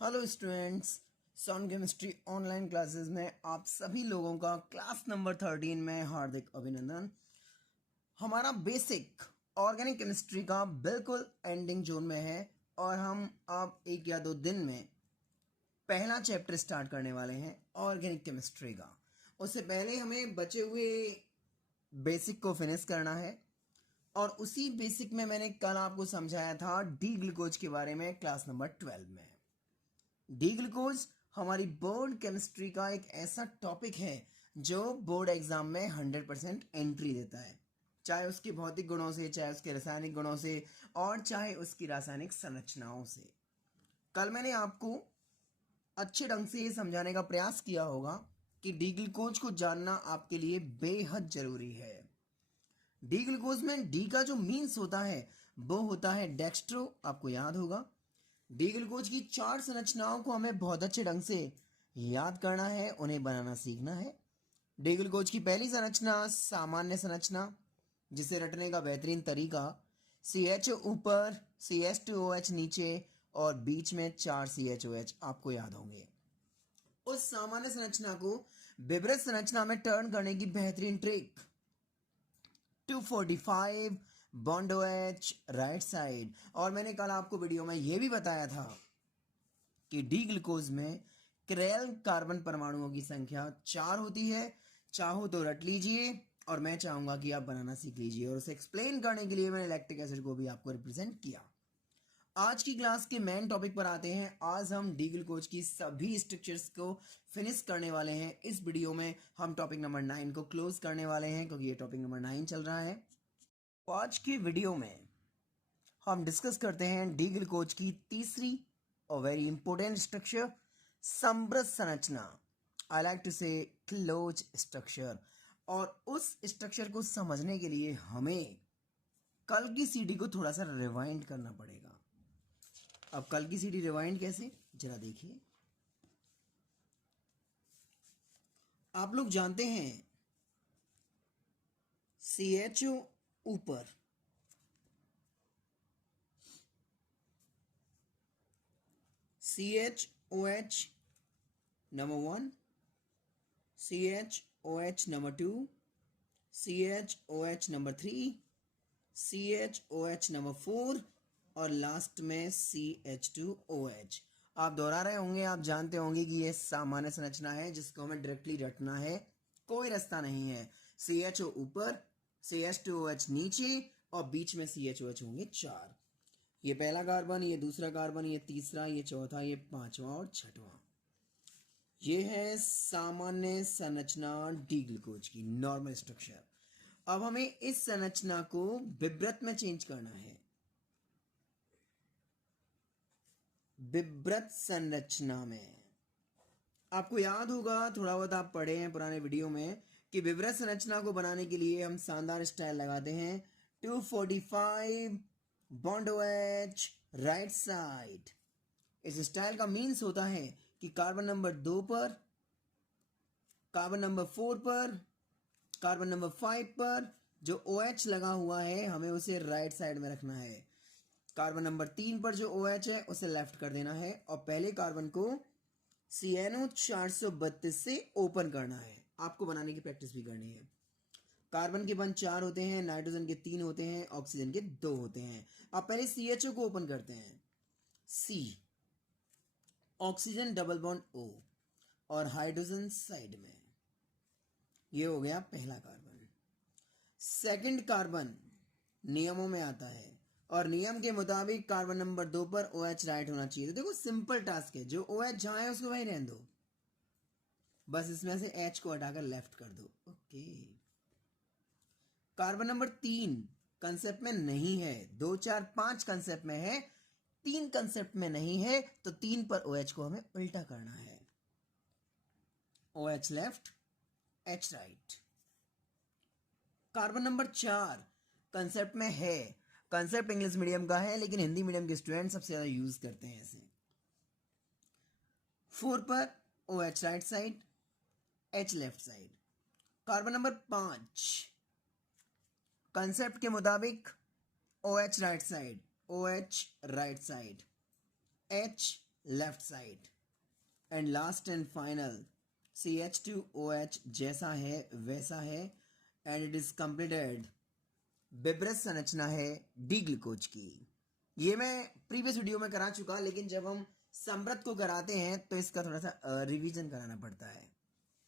Hello students, sound chemistry online classes में आप सभी लोगों का क्लास नंबर 13 में हार्दिक अभिनंदन। हमारा बेसिक ऑर्गेनिक केमिस्ट्री का बिल्कुल एंडिंग जोन में है और हम अब 1 या 2 दिन में पहला चैप्टर स्टार्ट करने वाले हैं ऑर्गेनिक केमिस्ट्री का। उससे पहले हमें बचे हुए बेसिक को फिनिश करना है और उसी बेसिक में मैंने कल आपको समझाया था डी ग्लूकोज के बारे में क्लास नंबर 12 में। डी ग्लूकोज हमारी बोर्ड केमिस्ट्री का एक ऐसा टॉपिक है जो बोर्ड एग्जाम में 100% एंट्री देता है, चाहे उसके भौतिक गुणों से, चाहे उसके रासायनिक गुणों से और चाहे उसकी रासायनिक संरचनाओं से। कल मैंने आपको अच्छे ढंग से ये समझाने का प्रयास किया होगा कि डी ग्लूकोज को जानना आपके लिए बेहद जरूरी है। डी ग्लूकोज में डी का जो मीन्स होता है वो होता है डेक्स्ट्रो, आपको याद होगा। डी ग्लूकोज की 4 संरचनाओं को हमें बहुत अच्छे ढंग से याद करना है, उन्हें बनाना सीखना है। डी ग्लूकोज की पहली संरचना सामान्य संरचना, जिसे रटने का बेहतरीन तरीका CH ऊपर, CH2OH नीचे और बीच में 4 CHOH आपको याद होंगे। उस सामान्य संरचना को विवृत संरचना में टर्न करने की बेहतरीन trick 245 bond OH right side. और मैंने कल आपको वीडियो में यह भी बताया था कि डी ग्लूकोज में क्रेल कार्बन परमाणुओं की संख्या 4 होती है। चाहो तो रट लीजिए और मैं चाहूंगा कि आप बनाना सीख लीजिए, और उसे एक्सप्लेन करने के लिए मैंने लैक्टिक एसिड को भी आपको रिप्रेजेंट किया। आज की क्लास के मेन टॉपिक पर आते हैं। आज हम डी ग्लूकोज की सभी स्ट्रक्चर्स को फिनिश करने वाले हैं। इस वीडियो में हम टॉपिक नंबर 9 को क्लोज करने वाले हैं, क्योंकि ये टॉपिक नंबर 9 चल रहा है। तो आज की वीडियो में हम डिस्कस करते हैं डी ग्लूकोज की तीसरी और वेरी इंपॉर्टेंट स्ट्रक्चर, समृद्ध संरचना। आई लाइक टू से क्लोज स्ट्रक्चर। और उस स्ट्रक्चर को समझने के लिए हमें कल की सीडी को थोड़ा सा रिवाइंड करना पड़ेगा। अब कल की सीडी रिवाइंड कैसे, जरा देखिए। आप लोग जानते हैं CHO ऊपर, CHOH number 1, CHOH number 2, CHOH number 3, CHOH number 4 और लास्ट में CH2OH। आप दोहरा रहे होंगे, आप जानते होंगे कि यह सामान्य संरचना है जिसको हमें डायरेक्टली रटना है, कोई रास्ता नहीं है। CHO ऊपर, CH2OH नीचे और बीच में CHOH होंगे 4। ये पहला कार्बन, ये दूसरा कार्बन, ये तीसरा, ये चौथा, ये पांचवा और छठवां। ये है सामान्य संरचना डी ग्लूकोज की, नॉर्मल स्ट्रक्चर। अब हमें इस संरचना को विवृत में चेंज करना है। विवृत संरचना में आपको याद होगा, थोड़ा बहुत आप पढ़े हैं पुराने वीडियो में, कि विवृत संरचना को बनाने के लिए हम शानदार स्टाइल लगाते हैं 245 बॉन्ड OH राइट साइड। इस स्टाइल का मीन्स होता है कि कार्बन नंबर 2 पर, कार्बन नंबर 4 पर, कार्बन नंबर 5 पर जो OH लगा हुआ है हमें उसे राइट साइड में रखना है। कार्बन नंबर 3 पर जो OH है उसे लेफ्ट कर देना है और पहले कार्बन को CNO 432 से ओपन करना है। आपको बनाने की प्रैक्टिस भी करनी है। कार्बन के बंद 4 होते हैं, नाइट्रोजन के 3 होते हैं, ऑक्सीजन के 2 होते हैं। अब पहले CHO को ओपन करते हैं। C, oxygen double bond O और हाइड्रोजन साइड में। ये हो गया पहला कार्बन। सेकंड कार्बन नियमों में आता है और नियम के मुताबिक कार्बन नंबर 2 पर OH राइट होना चाहिए। तो देखो सिंपल टास्क है, जो OH जहां है उसको वहीं रहने दो, बस इसमें से H को हटाकर लेफ्ट कर दो। ओके। कार्बन नंबर 3 कंसेप्ट में नहीं है, 2 4 5 कंसेप्ट में है, 3 कंसेप्ट में नहीं है, तो 3 पर OH को हमें उल्टा करना है। OH left, H right. Carbon number 4 concept में है, कंसेप्ट इंग्लिश मीडियम का है लेकिन हिंदी मीडियम के स्टूडेंट सबसे ज्यादा यूज करते हैं इसे। 4 पर OH right side, H left side. Carbon number 5 concept के मुताबिक OH right side, OH right side, H left side. And last and final CH2OH जैसा है वैसा है एंड इट इज कंप्लीटेड। बिब्रस संरचना है डी ग्लूकोज की। ये मैं प्रीवियस वीडियो में करा चुका, लेकिन जब हम समृद्ध को कराते हैं तो इसका थोड़ा सा रिवीजन कराना पड़ता है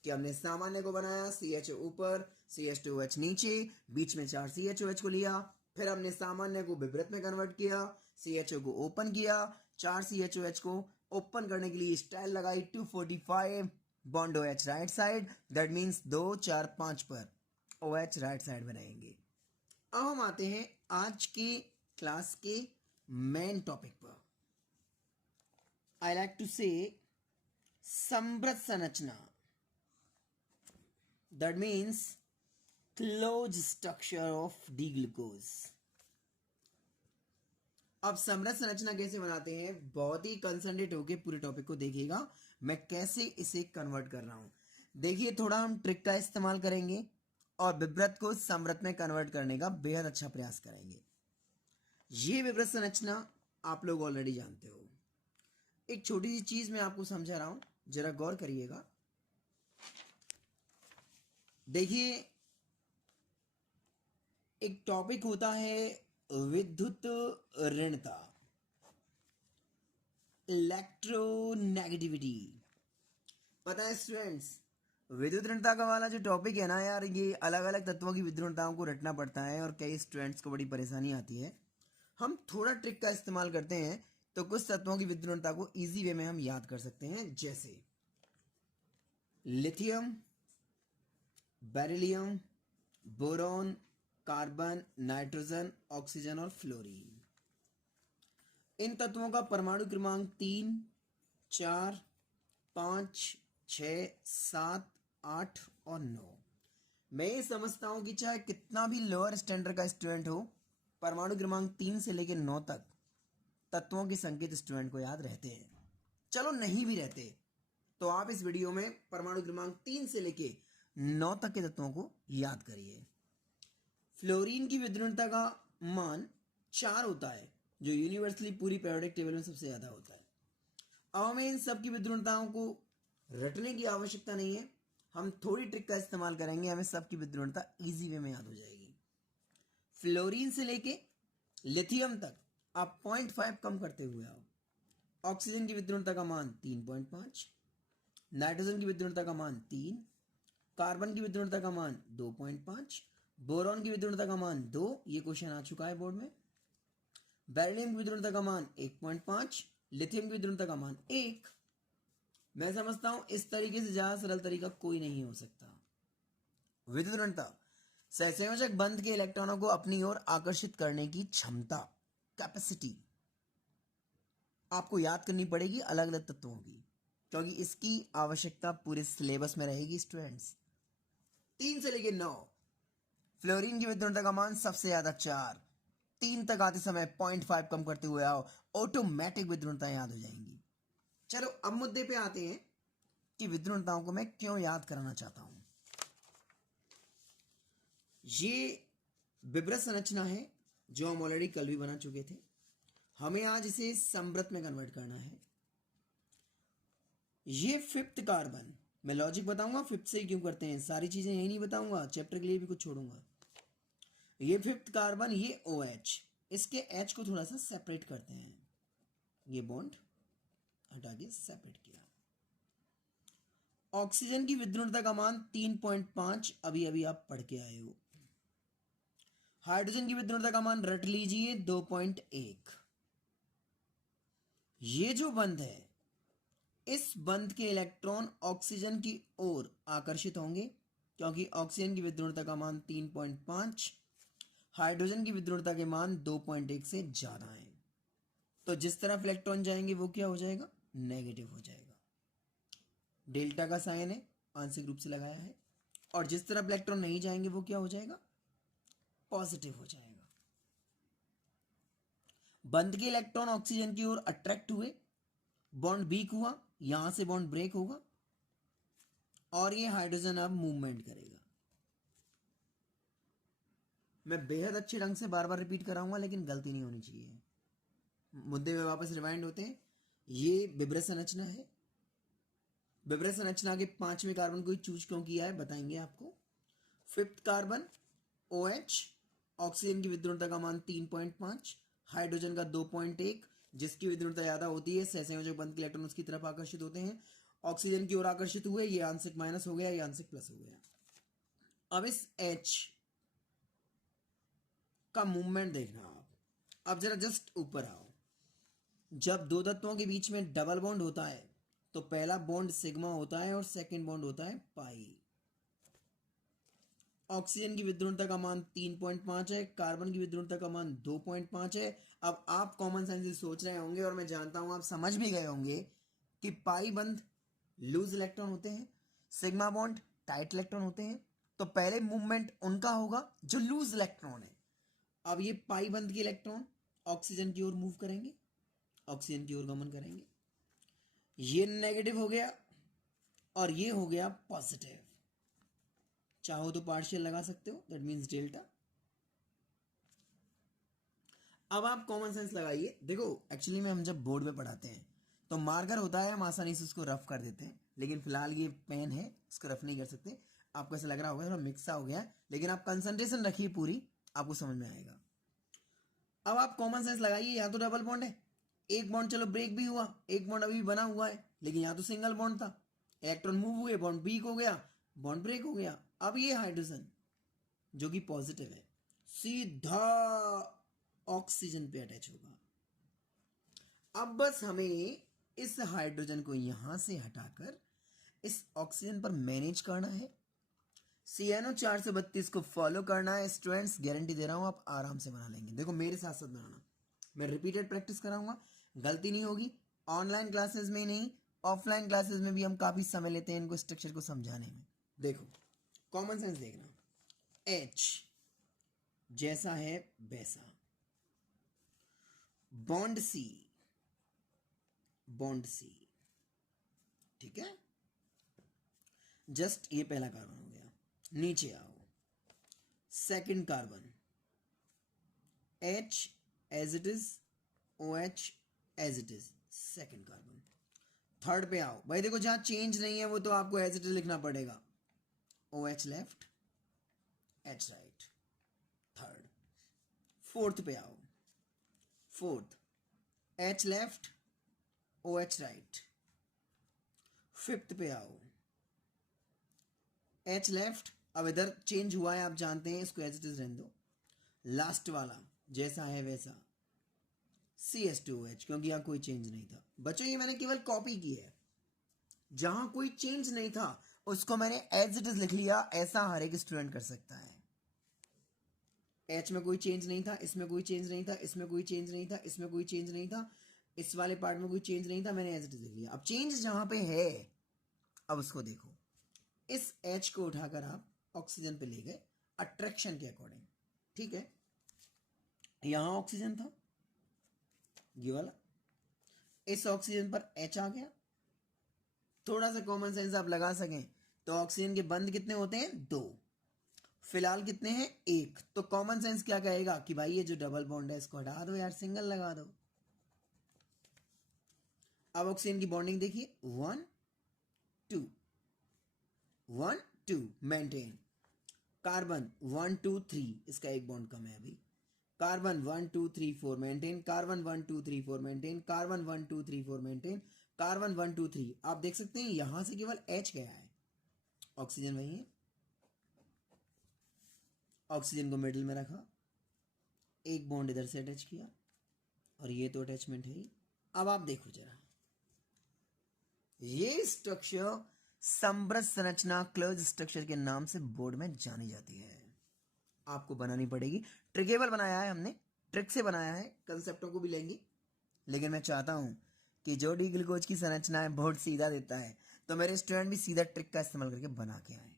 कि हमने सामान्य को बनाया, CHO ऊपर, CH2OH नीचे, बीच में 4 CHOH को लिया, फिर हमने सामान्य को विवृत में कन्वर्ट किया, CHO को ओपन किया, 4 CHOH को ओपन करने के लिए स्टाइल लगाई 245 bond OH right side, that means 2 4 5 पर OH राइट साइड में रहेंगे। अब हम आते हैं आज के क्लास के मेन टॉपिक पर। आई लाइक टू से समृद्ध संरचना, that means close structure of D glucose. अब समृद्ध संरचना कैसे बनाते हैं, बहुत ही कंसंट्रेट होकर पूरे टॉपिक को देखिएगा मैं कैसे इसे कन्वर्ट कर रहा हूं। देखिए, थोड़ा हम ट्रिक का इस्तेमाल करेंगे और विवृत को समृद्ध में कन्वर्ट करने का बेहद अच्छा प्रयास करेंगे। ये विवृत संरचना आप लोग ऑलरेडी जानते हो। एक छोटी सी चीज मैं आपको समझा रहा हूं, जरा गौर करिएगा। देखिए, एक टॉपिक होता है विद्युत ऋणता, इलेक्ट्रोनेगेटिविटी। पता है स्टूडेंट्स, विद्युत ऋणता का वाला जो टॉपिक है ना यार, ये अलग अलग तत्वों की विद्युत ऋणताओं को रटना पड़ता है और कई स्टूडेंट्स को बड़ी परेशानी आती है। हम थोड़ा ट्रिक का इस्तेमाल करते हैं तो कुछ तत्वों की विद्युत ऋणता को इजी वे में हम याद कर सकते हैं, जैसे lithium, beryllium, boron, carbon, nitrogen, oxygen और फ्लोरीन। इन तत्वों का परमाणु क्रमांक 3, 4, 5, 6, 7, 8 और 9। मैं ये समझता हूं कि चाहे कितना भी लोअर स्टैंडर्ड का स्टूडेंट हो, परमाणु क्रमांक 3 से लेकर 9 तक तत्वों के संकेत स्टूडेंट को याद रहते हैं। चलो नहीं भी रहते तो आप इस वीडियो में परमाणु क्रमांक 3 से लेकर 9 तक के तत्वों को याद करिए। फ्लोरीन की विद्युत का मान 4 होता है, जो यूनिवर्सली पूरी पीरियोडिक टेबल में सबसे ज्यादा होता है। अब हमें इन सब की विद्युतताओं को रटने की आवश्यकता नहीं है, हम थोड़ी ट्रिक का इस्तेमाल करेंगे, हमें सबकी विद्युतता इजी वे में याद हो जाएगी। फ्लोरीन से लेके लिथियम तक आप 0.5 कम करते हुए आओ। ऑक्सीजन की विद्युतता का मान 3.5, नाइट्रोजन की विद्युतता का मान 3, कार्बन की विद्युतता का मान 2.5, बोरॉन की विद्युतता का मान 2, ये क्वेश्चन आ चुका है बोर्ड में। बेरिलियम की विद्युतता का मान 1.5, लिथियम की विद्युतता का मान 1। मैं समझता हूं इस तरीके से ज्यादा सरल तरीका कोई नहीं हो सकता। विद्युत ऋणता, सहसंयोजक बंध के इलेक्ट्रॉनों को अपनी ओर आकर्षित करने की क्षमता, कैपेसिटी आपको याद करनी पड़ेगी अलग अलग तत्वों की, क्योंकि इसकी आवश्यकता पूरे सिलेबस में रहेगी स्टूडेंट्स। 3 से लेकर 9। फ्लोरीन की विद्युतता का मान सबसे ज्यादा 4, 3 तक आते समय 0.5 कम करते हुए आओ, ऑटोमेटिक विद्युतता याद हो जाएंगी। चलो अब मुद्दे पे आते हैं कि विद्युतताओं को मैं क्यों याद कराना चाहता हूं। ये विवृत संरचना है जो हम ऑलरेडी कल भी बना चुके थे, हमें आज इसे समृद्ध में कन्वर्ट करना है। ये 5th कार्बन, मैं लॉजिक बताऊंगा 5th से क्यों करते हैं, सारी चीजें यही नहीं बताऊंगा, चैप्टर के लिए भी कुछ छोड़ूंगा। ये 5th कार्बन, ये OH, इसके H को थोड़ा सा सेपरेट करते हैं, ये बॉन्ड हटा के सेपरेट किया। ऑक्सीजन की विद्युतता का मान 3.5, अभी अभी आप पढ़ के आए हो। हाइड्रोजन की विद्युतता का मान रट लीजिए 2.1। ये जो बंध है, इस बंध के इलेक्ट्रॉन ऑक्सीजन की ओर आकर्षित होंगे, क्योंकि ऑक्सीजन की विद्युतता का मान 3.5, हाइड्रोजन की विद्युतता के मान 2.1 से ज्यादा है। तो जिस तरफ इलेक्ट्रॉन जाएंगे वो क्या हो जाएगा, नेगेटिव हो जाएगा। डेल्टा का साइन है, आंशिक रूप से लगाया है, और जिस तरफ इलेक्ट्रॉन नहीं जाएंगे वो क्या हो जाएगा, पॉजिटिव हो जाएगा। बंध के इलेक्ट्रॉन ऑक्सीजन की ओर अट्रैक्ट हुए, बॉन्ड वीक हुआ, यहां से बॉन्ड ब्रेक होगा और ये हाइड्रोजन अब मूवमेंट करेगा। मैं बेहद अच्छे ढंग से बार बार रिपीट कराऊंगा, लेकिन गलती नहीं होनी चाहिए। मुद्दे में वापस रिवाइंड होते हैं। ये विब्रय संरचना है। विब्रय संरचना के 5वें कार्बन को चूज क्यों किया है बताएंगे आपको। 5th कार्बन OH, ऑक्सीजन की विद्युत का मान 3.5, हाइड्रोजन का 2.1, जिसकी विद्युत ज्यादा होती है सहसंयोजक बंध के इलेक्ट्रॉन उसकी तरफ आकर्षित होते हैं, ऑक्सीजन की ओर आकर्षित हुए, ये आंशिक माइनस हो गया, ये आंशिक प्लस हो गया। अब इस H का मूवमेंट देखना आप। अब जरा जस्ट ऊपर आओ। जब दो तत्वों के बीच में डबल बॉन्ड होता है तो पहला बॉन्ड सिग्मा होता है और सेकंड बॉन्ड होता है पाई। ऑक्सीजन की विद्युत का मान 3.5 है, कार्बन की विद्युत का मान 2.5 है। अब आप कॉमन सेंस से सोच रहे होंगे और मैं जानता हूं आप समझ भी गए होंगे कि पाई बंध लूज इलेक्ट्रॉन होते हैं, सिग्मा बॉन्ड टाइट इलेक्ट्रॉन होते हैं, तो पहले मूवमेंट उनका होगा जो लूज इलेक्ट्रॉन है। अब ये पाई बंध के इलेक्ट्रॉन ऑक्सीजन की ओर मूव करेंगे, ऑक्सीजन की ओर गमन करेंगे। ये नेगेटिव हो गया और ये हो गया पॉजिटिव। चाहो तो पार्शियल लगा सकते हो, दैट मींस डेल्टा। अब आप कॉमन सेंस लगाइए। देखो एक्चुअली में हम जब बोर्ड पे पढ़ाते हैं तो मार्कर होता है, हम आसानी से उसको रफ कर देते हैं, लेकिन फिलहाल ये पेन है, इसको रफ नहीं कर सकते। आपको ऐसा लग रहा होगा थोड़ा मिक्सा हो गया है, लेकिन आप कंसंट्रेशन रखिए पूरी, आपको समझ में आएगा। अब आप कॉमन सेंस लगाइए। यहाँ तो डबल बॉन्ड है, एक बॉन्ड चलो ब्रेक भी हुआ, एक बॉन्ड अभी भी बना हुआ है, लेकिन यहाँ तो सिंगल बॉन्ड था, इलेक्ट्रॉन मूव हुए, बॉन्ड वीक हो गया, बॉन्ड ब्रेक हो गया। अब ये हाइड्रोजन जो कि पॉजिटिव है सीधा ऑक्सीजन पे अटैच होगा। अब बस हमें इस हाइड्रोजन को यहां से हटाकर इस ऑक्सीजन पर मैनेज करना है, CNO 432 को फॉलो करना है। स्टूडेंट्स गारंटी दे रहा हूं आप आराम से बना लेंगे। देखो मेरे साथ साथ बनाना, मैं रिपीटेड प्रैक्टिस कराऊंगा, गलती नहीं होगी। ऑनलाइन क्लासेस में नहीं, ऑफलाइन क्लासेस में भी हम काफी समय लेते हैं इनको स्ट्रक्चर को समझाने में। देखो कॉमन सेंस देखना, H जैसा है वैसा, बॉन्ड C, बॉन्ड C, ठीक है। जस्ट ये पहला कार्बन हो गया, नीचे आओ। Second carbon H as it is, OH as it is, second carbon. Third पे आओ भाई, देखो जहां चेंज नहीं है वो तो आपको एज इट इज लिखना पड़ेगा, OH left, H right, third. Fourth पे आओ, fourth H left, OH right. Fifth पे आओ, H लेफ्ट, अब इधर चेंज हुआ है आप जानते हैं, इसको एज इट इज रहने दो। लास्ट वाला जैसा है वैसा, CH2OH, क्योंकि यहां कोई चेंज नहीं था। बच्चों ये मैंने केवल कॉपी की है, जहां कोई चेंज नहीं था उसको मैंने एज इट इज लिख लिया। ऐसा हर एक स्टूडेंट कर सकता है। H में कोई चेंज नहीं था, इसमें कोई चेंज नहीं था, इसमें कोई चेंज नहीं था, इसमें कोई चेंज नहीं था, इस वाले पार्ट में कोई चेंज नहीं था, मैंने एज इट इज लिख लिया। अब चेंज जहां पे है, अब उसको देखो, इस H को उठाकर आप ऑक्सीजन पे ले गए अट्रैक्शन के अकॉर्डिंग, ठीक है। यहां ऑक्सीजन था ये वाला, इस ऑक्सीजन पर H आ गया। थोड़ा सा कॉमन सेंस आप लगा सकें तो ऑक्सीजन के बंध कितने होते हैं, 2, फिलहाल कितने हैं, 1। तो कॉमन सेंस क्या कहेगा कि भाई ये जो डबल बॉन्ड है इसको हटा दो यार, सिंगल लगा दो। अब ऑक्सीजन की बॉन्डिंग देखिए, 1 2 1 2 मेंटेन। कार्बन 1 2 3, इसका एक बॉन्ड कम है अभी। Carbon 1 2 3 4 maintain, carbon 1 2 3 4 maintain, carbon 1 2 3 4 maintain, carbon 1 2 3। आप देख सकते हैं यहां से केवल H गया है, ऑक्सीजन वही है। ऑक्सीजन को मिडिल में रखा, एक बॉन्ड इधर से अटैच किया, और ये तो अटैचमेंट है ही। अब आप देखो जरा, ये स्ट्रक्चर समृद्ध संरचना क्लोज स्ट्रक्चर के नाम से बोर्ड में जानी जाती है। आपको बनानी पड़ेगी, ट्रिकेबल बनाया है हमने, ट्रिक से बनाया है, कंसेप्टों को भी लेंगे, लेकिन मैं चाहता हूं कि जो डी ग्लूकोज की संरचना है बहुत सीधा देता है, तो मेरे स्टूडेंट भी सीधा ट्रिक का इस्तेमाल करके बना के आए।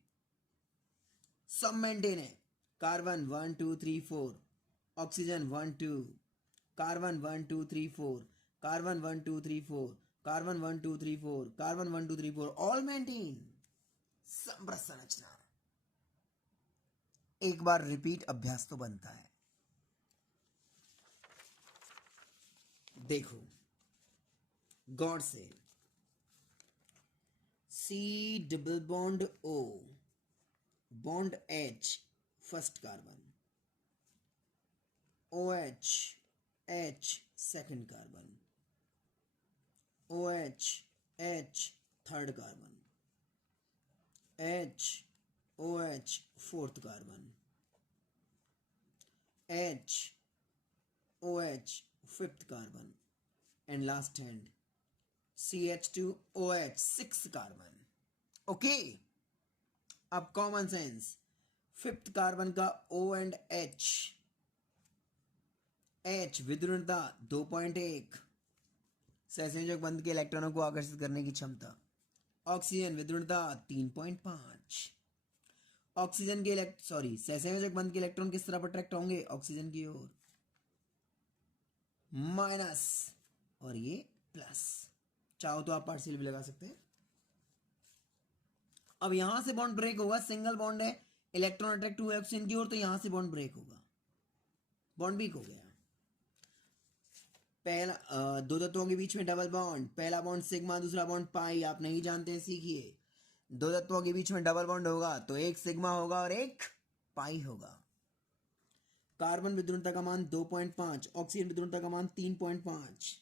सब मेंटेन है, carbon 1 2 3 4, oxygen 1 2, carbon 1 2 3 4, carbon 1 2 3 4, carbon 1 2 3 4, carbon 1 2 3 4, all maintain. समृद्ध संरचना, एक बार रिपीट अभ्यास तो बनता है। देखो गौर से, C double bond O, bond H, first carbon, OH, H, second carbon, OH, H, third carbon, H, OH, fourth carbon, H, OH, fifth carbon, and last and CH2OH, six carbon. Okay, अब common sense, fifth carbon का O and H विद्युन्नता 2.1, सहसंयोजक बंध के इलेक्ट्रॉनों को आकर्षित करने की क्षमता। ऑक्सीजन विद्युन्नता 3.5, ऑक्सीजन के सहसंयोजक बंध के इलेक्ट्रॉन किस तरफ अट्रैक्ट होंगे? ऑक्सीजन की ओर, माइनस और ये प्लस। चाहो तो आप पार्शियल भी लगा सकते हैं। अब यहां से बॉन्ड ब्रेक होगा, सिंगल बॉन्ड है, इलेक्ट्रॉन अट्रैक्ट हुए ऑक्सीजन की ओर, तो यहां से बॉन्ड ब्रेक होगा, बॉन्ड वीक हो गया। पहला दो तत्वों के बीच में डबल बॉन्ड, पहला बॉन्ड सिग्मा, दूसरा बॉन्ड पाई, आप नहीं जानते हैं, सीखिए। दो तत्वों के बीच में डबल बॉन्ड होगा तो एक सिग्मा होगा और एक पाई होगा। कार्बन विद्युन्नता का मान 2.5, ऑक्सीजन विद्युन्नता का मान 3.5।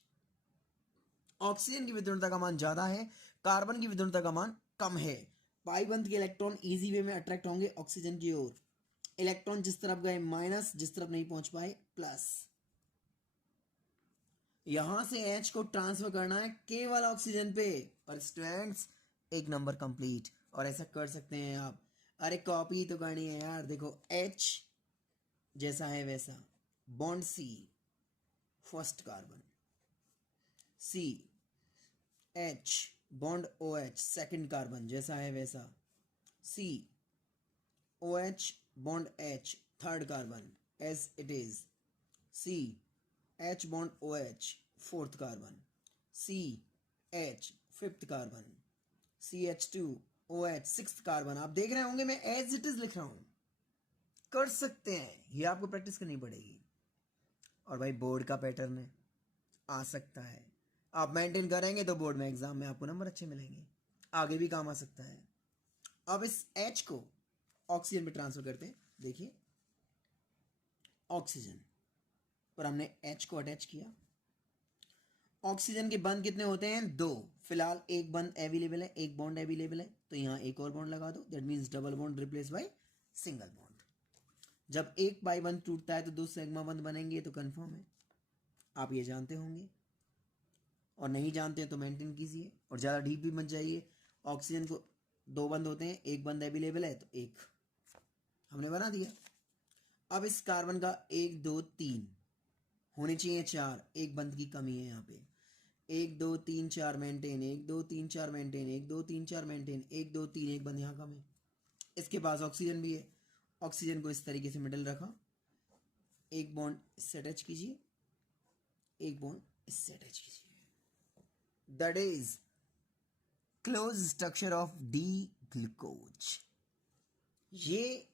ऑक्सीजन की विद्युन्नता का मान ज्यादा है, कार्बन की विद्युन्नता का मान कम है। पाई बंध के इलेक्ट्रॉन इजी वे में अट्रैक्ट होंगे ऑक्सीजन की ओर। इलेक्ट्रॉन जिस तरफ गए माइनस, जिस तरफ नहीं पहुंच पाए प्लस। यहां से H को ट्रांसफर करना है केवल ऑक्सीजन पे। और स्टूडेंट्स, एक नंबर कंप्लीट। और ऐसा कर सकते हैं आप। अरे कॉपी तो करनी है यार। देखो H जैसा है वैसा, bond C, first carbon, C, H, bond OH, second carbon, जैसा है वैसा, C, OH, bond H, third carbon, as it is, C, H bond OH, fourth carbon, C, H, fifth carbon, CH2OH, sixth carbon. आप देख रहे होंगे मैं as it is लिख रहा हूं। कर सकते हैं, ये आपको प्रैक्टिस करनी पड़ेगी। और भाई बोर्ड का पैटर्न है, आ सकता है, आप मेंटेन करेंगे तो बोर्ड में एग्जाम में आपको नंबर अच्छे मिलेंगे, आगे भी काम आ सकता है। अब इस H को ऑक्सीजन में ट्रांसफर करते हैं। देखिए ऑक्सीजन पर हमने H को अटैच किया। ऑक्सीजन के बंध कितने होते हैं? दो। फिलहाल एक बंध अवेलेबल है, एक बॉन्ड अवेलेबल है, तो यहां एक और बॉन्ड लगा दो। That means double bond replace by single bond. जब एक पाई बंध टूटता है तो दो सिग्मा बंध बनेंगे, तो कंफर्म है, आप ये जानते होंगे। और नहीं जानते हैं तो मेंटेन कीजिए और ज़्यादा डीप भी मत जाइए। ऑक्सीजन को दो बंध होते हैं, एक बंध अवेलेबल है तो एक हमने बना दिया। अब इस कार्बन का 1 2 3 होने चाहिए 4, एक बंध की कमी है यहाँ पे। 1 2 3 4 मेंटेन, 1 2 3 4 मेंटेन, 1 2 3 4 मेंटेन, 1 2 3, एक बंध यहाँ कम है। इसके पास ऑक्सीजन भी है। ऑक्सीजन को इस तरीके से मिडल रखा, एक बॉन्ड इससे अटैच कीजिए, एक बॉन्ड इससे अटैच कीजिए। That is close structure of D glucose. ये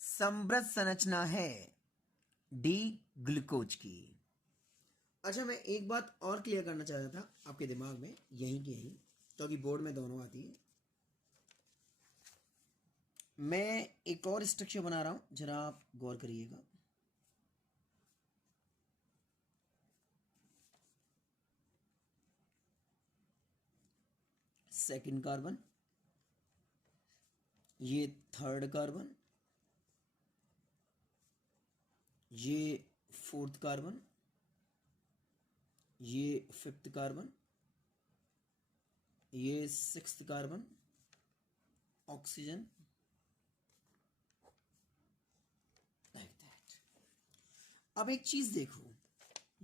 समृद्ध संरचना है डी ग्लूकोज की। अच्छा, मैं एक बात और क्लियर करना चाह रहा था आपके दिमाग में, यहीं की यहीं, क्योंकि बोर्ड में दोनों आती है। मैं एक और स्ट्रक्चर बना रहा हूं, जरा आप गौर करिएगा। सेकंड कार्बन, ये थर्ड कार्बन, ये फोर्थ कार्बन, ये फिफ्थ कार्बन, ये sixth carbon, oxygen, like that. अब एक चीज देखो,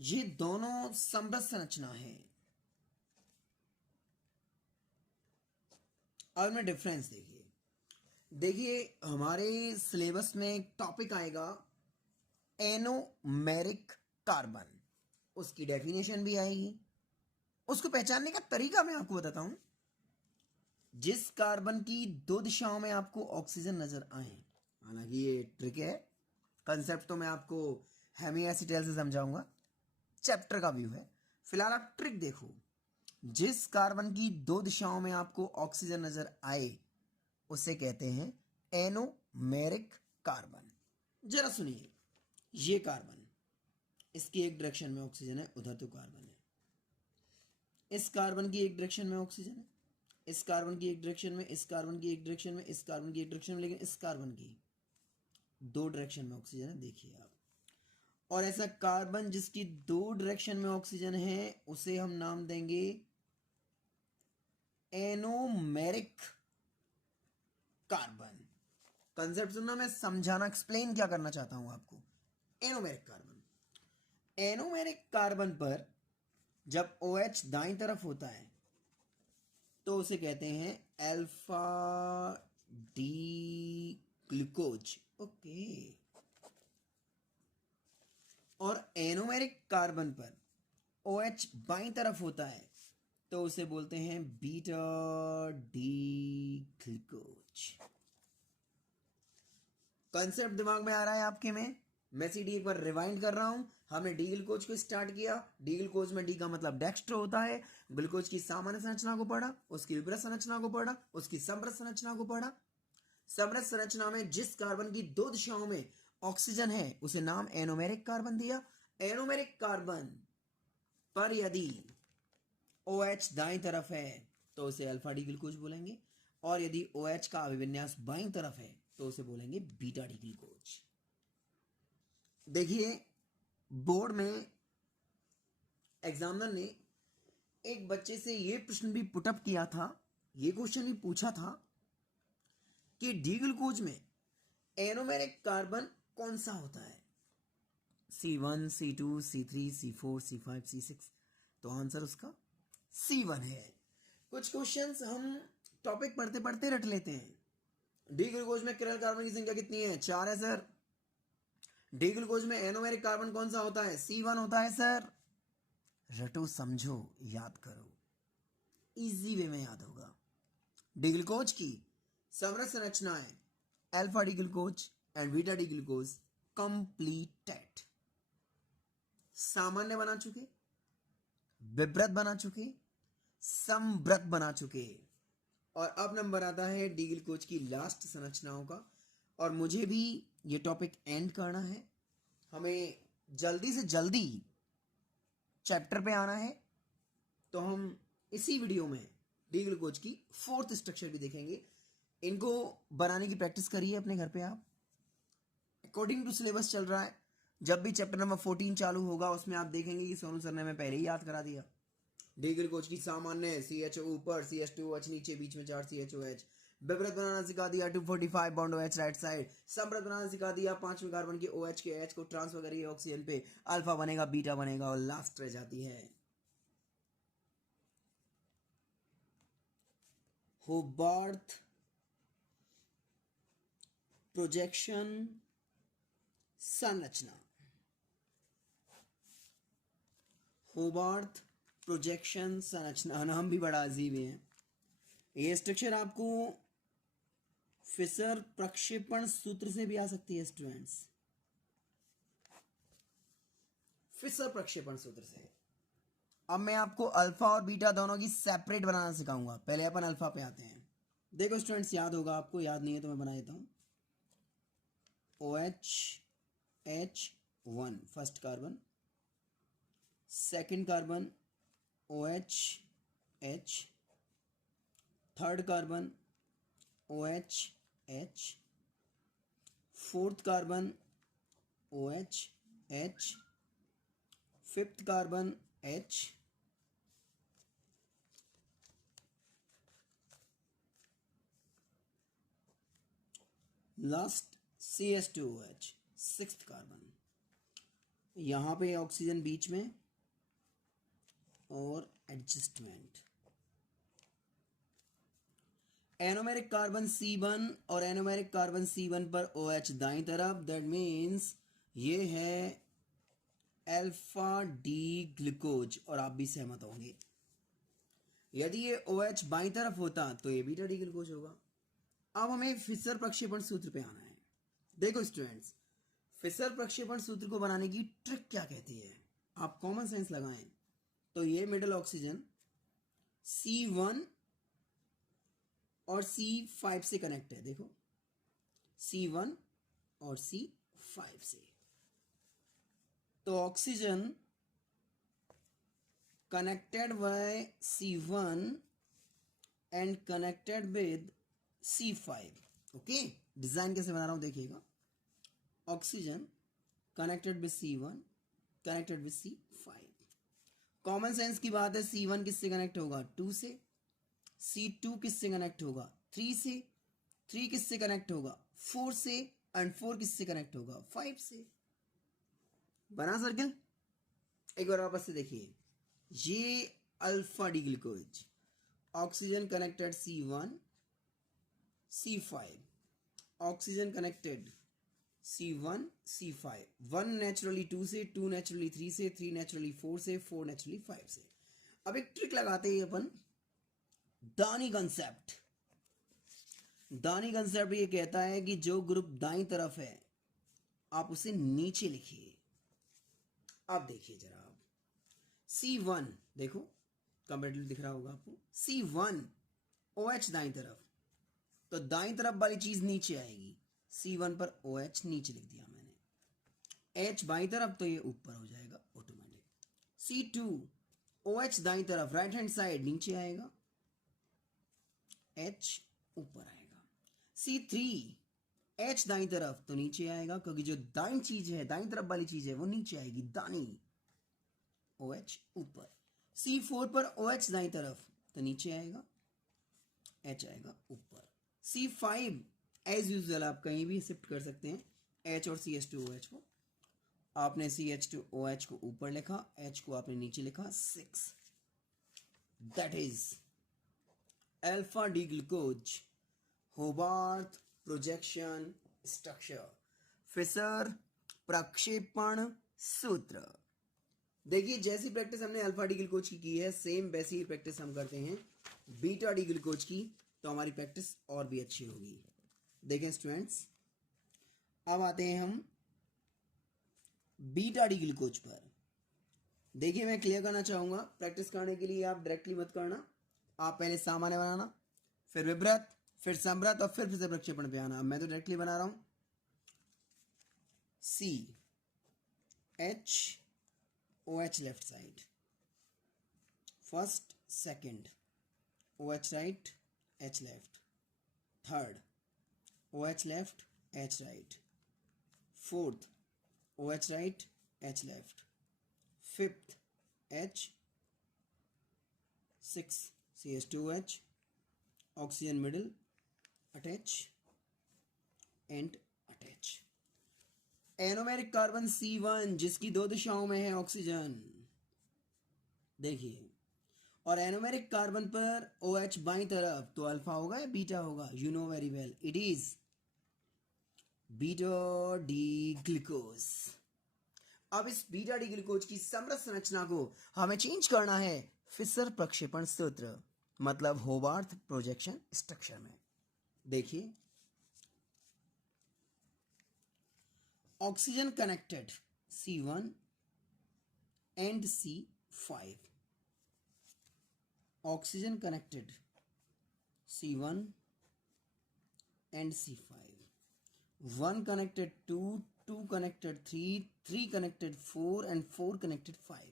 ये दोनों समृद्ध संरचना है। और में डिफरेंस देखिए, हमारे सिलेबस में एक टॉपिक आएगा एनोमेरिक कार्बन, उसकी डेफिनेशन भी आएगी। उसको पहचानने का तरीका मैं आपको बताता हूं। जिस कार्बन की दो दिशाओं में आपको ऑक्सीजन नजर आए, हालांकि ये ट्रिक है, कंसेप्ट तो मैं आपको हेमी एसिटेल से समझाऊंगा, चैप्टर का व्यू है। फिलहाल आप ट्रिक देखो। जिस कार्बन की दो दिशाओं में आपको ऑक्सीजन नजर आए उसे कहते हैं एनोमेरिक कार्बन। जरा सुनिए, ये कार्बन, इसकी एक डायरेक्शन में ऑक्सीजन है, उधर तो कार्बन है। इस कार्बन की एक डायरेक्शन में ऑक्सीजन है, इस कार्बन की एक डायरेक्शन में, इस कार्बन की एक डायरेक्शन में, इस कार्बन की एक डायरेक्शन में, लेकिन इस कार्बन की दो डायरेक्शन में ऑक्सीजन है, देखिए आप। और ऐसा कार्बन जिसकी दो डायरेक्शन में ऑक्सीजन है उसे हम नाम देंगे एनोमेरिक कार्बन। कंसेप्ट सुनना, मैं समझाना, एक्सप्लेन क्या करना चाहता हूं आपको। एनोमेरिक कार्बन, एनोमेरिक कार्बन पर जब OH दाईं तरफ होता है तो उसे कहते हैं अल्फा डी ग्लूकोज। ओके। और एनोमेरिक कार्बन पर OH बाईं तरफ होता है तो उसे बोलते हैं बीटा डी ग्लूकोज। कंसेप्ट दिमाग में आ रहा है आपके में? मैं सीडी एक बार रिवाइंड कर रहा हूं। हमने डी ग्लूकोज को स्टार्ट किया। डी ग्लूकोज में डी का मतलब डेक्स्ट्रो होता है। ग्लूकोज की सामान्य संरचना को पढ़ा, उसकी विपरीत संरचना को पढ़ा, उसकी समृद्ध संरचना को पढ़ा। समृद्ध संरचना में जिस कार्बन की दो दिशाओं में ऑक्सीजन है उसे नाम एनोमेरिक कार्बन दिया। एनोमेरिक कार्बन पर यदि OH दाईं तरफ है तो उसे अल्फा डी ग्लूकोज बोलेंगे, और यदि OH का अभिविन्यास बाईं तरफ है तो उसे बोलेंगे बीटा डी ग्लूकोज। देखिए, बोर्ड में एग्जामिनर ने एक बच्चे से यह प्रश्न भी पुटअप किया था, यह क्वेश्चन भी पूछा था कि डी ग्लूकोज में एनोमेरिक कार्बन कौन सा होता है? C1, C2, C3, C4, C5, C6। तो आंसर उसका C1 है। कुछ क्वेश्चंस हम टॉपिक पढ़ते पढ़ते रट लेते हैं। डी ग्लूकोज में किरल कार्बन की संख्या कितनी है? 4 है सर। डी ग्लूकोज में एनोमेरिक कार्बन कौन सा होता है? C1 होता है सर। रटो, समझो, याद करो, इजी वे में याद होगा। डी ग्लूकोज की समृद्ध संरचनाएं alpha D glucose and beta D glucose completed, सामान्य बना चुके, विवृत बना चुके, समृद्ध बना चुके। और अब नंबर आता है डी ग्लूकोज की लास्ट संरचनाओं का। और मुझे भी ये टॉपिक एंड करना है, हमें जल्दी से जल्दी चैप्टर पे आना है, तो हम इसी वीडियो में डी ग्लूकोज की फोर्थ स्ट्रक्चर भी देखेंगे। इनको बनाने की प्रैक्टिस करिए अपने घर पे आप। अकॉर्डिंग टू सिलेबस चल रहा है। जब भी चैप्टर नंबर 14 चालू होगा उसमें आप देखेंगे कि सोनू सर ने हमें पहले ही याद करा दिया। डी ग्लूकोज की सामान्य CHO ऊपर, CH2OH नीचे, बीच में 4 CHOH। विवृत बनाना सिखा दिया, 245 बॉन्ड OH राइट साइड। समृद्ध बनाना सिखा दिया, 5वें कार्बन के OH के H को ट्रांसफर करिए ऑक्सीजन पे, अल्फा बनेगा, बीटा बनेगा, और लास्ट रह जाती है होबार्थ प्रोजेक्शन संरचना। होबार्थ प्रोजेक्शन संरचना, नाम भी बड़ा अजीब है। ये स्ट्रक्चर आपको फिशर प्रक्षेपण सूत्र से भी आ सकती है स्टूडेंट्स, फिशर प्रक्षेपण सूत्र से। अब मैं आपको अल्फा और बीटा दोनों की सेपरेट बनाना सिखाऊंगा। पहले अपन अल्फा पे आते हैं। देखो स्टूडेंट्स, याद होगा आपको, याद नहीं है तो मैं बना देता हूं। OH first carbon, second carbon OH, third carbon OH, fourth carbon OH, fifth carbon H, last CH2OH, sixth carbon. यहां पे ऑक्सीजन बीच में और एडजस्टमेंट। एनोमेरिक कार्बन C1 और एनोमेरिक कार्बन C1 पर OH दाईं तरफ, दैट मीन्स ये है अल्फा डी ग्लूकोज, और आप भी सहमत होंगे। यदि ये OH बाईं तरफ होता तो ये बीटा डी ग्लूकोज होगा। अब हमें फिशर प्रक्षेपण सूत्र पे आना है। देखो स्टूडेंट्स, फिशर प्रक्षेपण सूत्र को बनाने की ट्रिक क्या कहती है, आप कॉमन सेंस लगाएं तो ये मिडल ऑक्सीजन C1 और C5 से कनेक्ट है, देखो C1 और C5 से। तो oxygen connected by C1 and connected with C5। Okay, design कैसे बना रहा हूं देखिएगा। Oxygen connected with C1 connected with C5। Common sense की बात है, C1 किससे कनेक्ट होगा 2 से, C2 किससे कनेक्ट होगा 3 से, 3 किससे कनेक्ट होगा 4 से, एंड 4 किससे कनेक्ट होगा 5 से। बना सर्किल। एक बार वापस से देखिए, ये alpha D glucose, oxygen connected C1 C5, oxygen connected C1 C5, 1 naturally 2 से, 2 नेचुरली 3 से, 3 नेचुरली 4 से, 4 नेचुरली 5 से। अब एक ट्रिक लगाते हैं अपन, दानी कंसेप्ट। दानी कंसेप्ट ये कहता है कि जो ग्रुप दाईं तरफ है आप उसे नीचे लिखिए। अब देखिए जरा, आप C1 देखो, कंपेरेटिव दिख रहा होगा आपको, C1 OH दाईं तरफ, तो दाईं तरफ वाली चीज नीचे आएगी, C1 पर OH नीचे लिख दिया मैंने, H बाईं तरफ तो ये ऊपर हो जाएगा ऑटोमेटिक। C2 OH दाईं तरफ राइट हैंड साइड नीचे आएगा, H ऊपर आएगा। C3 H दाईं तरफ तो नीचे आएगा, क्योंकि जो दाईं चीज है, दाईं तरफ वाली चीज है वो नीचे आएगी, दानी, OH ऊपर। C4 पर OH दाईं तरफ तो नीचे आएगा, H आएगा ऊपर। C5 एज यूजुअल आप कहीं भी शिफ्ट कर सकते हैं, H और CH2OH को। आपने CH2OH को ऊपर लिखा, H को आपने नीचे लिखा, 6। That is alpha D glucose Haworth projection structure, Fischer प्रक्षेपण सूत्र। देखिए, जैसी प्रैक्टिस हमने अल्फा डी ग्लूकोज की है, सेम वैसी ही प्रैक्टिस हम करते हैं बीटा डी ग्लूकोज की, तो हमारी प्रैक्टिस और भी अच्छी होगी। देखें स्टूडेंट्स, अब आते हैं हम बीटा डी ग्लूकोज पर। देखिए, मैं क्लियर करना चाहूंगा, प्रैक्टिस करने के लिए आप डायरेक्टली मत करना, आप पहले सामान्य बनाना, फिर विभ्रत, फिर समृत, और फिर से प्रक्षेपण पे आना। मैं तो डायरेक्टली बना रहा हूं, CH left side, first second OH right H left, third OH left H right, fourth OH right H left, fifth H, 6 CH2OH, oxygen middle, attach and attach. Anomeric carbon C1 जिसकी 2 दिशाओं में है oxygen, देखिए, और anomeric carbon पर OH बाईं तरफ, तो अल्फा होगा या बीटा होगा, you know very well, it is beta D glucose. अब इस बीटा डी ग्लूकोज की समृद्ध संरचना को हमें चेंज करना है फिशर प्रक्षेपण सूत्र, मतलब होबार्थ प्रोजेक्शन स्ट्रक्चर में। देखिए, oxygen connected C1 and C5, oxygen connected C1 and C5, 1 connected 2, 2 connected 3, 3 connected 4, and 4 connected 5.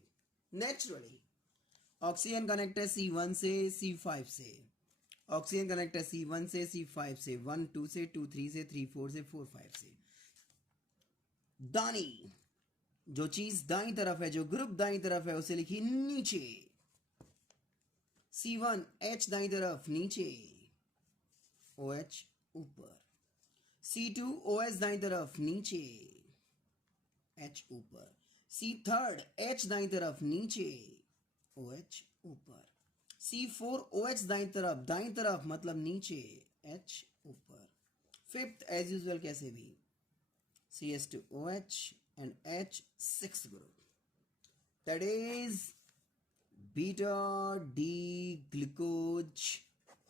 Naturally, oxygen connect है C1 से, C5 से, ऑक्सीजन कनेक्ट है C1 से, C5 से, 1 2 से, 2 3 से, 3 4 से, 4 5 से। दानी, जो चीज दाईं तरफ है, जो ग्रुप दाईं तरफ है, उसे लिखिए नीचे। C1 H दाईं तरफ नीचे, OH ऊपर। C2 OH दाईं तरफ नीचे, H ऊपर। C3 H दाईं तरफ नीचे, OH ऊपर। C4 OH दाईं तरफ मतलब नीचे, H ऊपर। फिफ्थ एज यूजुअल कैसे भी, CH2OH and H, 6 group, that is beta D glucose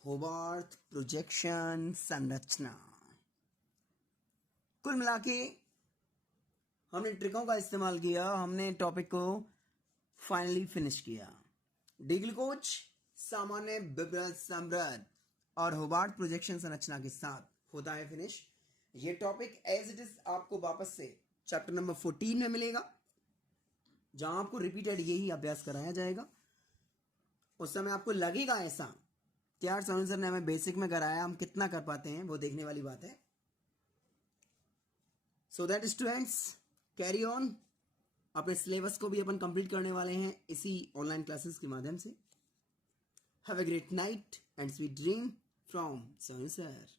Haworth projection संरचना। कुल मिला के हमने ट्रिकों का इस्तेमाल किया, हमने टॉपिक को फाइनली फिनिश किया। डी ग्लूकोज सामान्य विवरण समृद्ध और होबार्ट प्रोजेक्शन संरचना के साथ होता है फिनिश। ये टॉपिक एज इट इज आपको वापस से चैप्टर नंबर 14 में मिलेगा, जहां आपको रिपीटेड यही अभ्यास कराया जाएगा। उस समय आपको लगेगा ऐसा कि यार सोनू सर ने हमें बेसिक में कराया, हम कितना कर पाते हैं, वो देखने वाली बात है। So that students carry on, अपने सिलेबस को भी अपन कंप्लीट करने वाले हैं इसी ऑनलाइन क्लासेस के माध्यम से। Have a great night and sweet dream from Sonu sir.